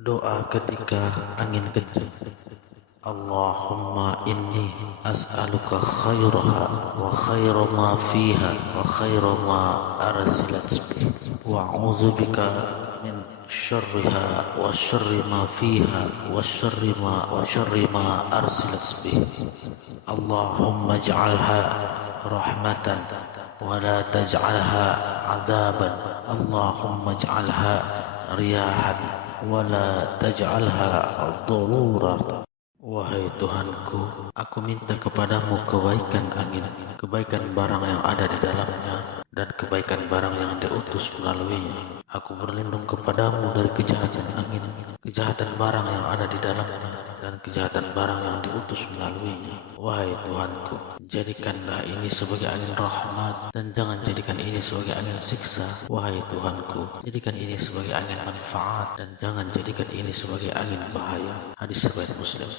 Doa ketika angin kencang. Allahumma inni as'aluka khairaha wa khaira ma fiha wa khaira ma arsalat bi wa a'udzubika min syarriha wa syarri ma fiha wa syarri ma arsalat bi. Allahumma ij'alha rahmatan wa la taj'alha 'adzaban. Allahumma ij'alha riyahan wala taj'alha darurat. Wahai Tuhanku, aku minta kepadamu kebaikan angin, kebaikan barang yang ada di dalamnya, dan kebaikan barang yang diutus melaluinya. Aku berlindung kepadamu dari kejahatan angin, kejahatan barang yang ada di dalamnya, dan kejahatan barang yang diutus melaluinya. Wahai Tuhanku, jadikanlah ini sebagai angin rahmat, dan jangan jadikan ini sebagai angin siksa. Wahai Tuhanku, jadikan ini sebagai angin manfaat, dan jangan jadikan ini sebagai angin bahaya. Hadis riwayat Muslim.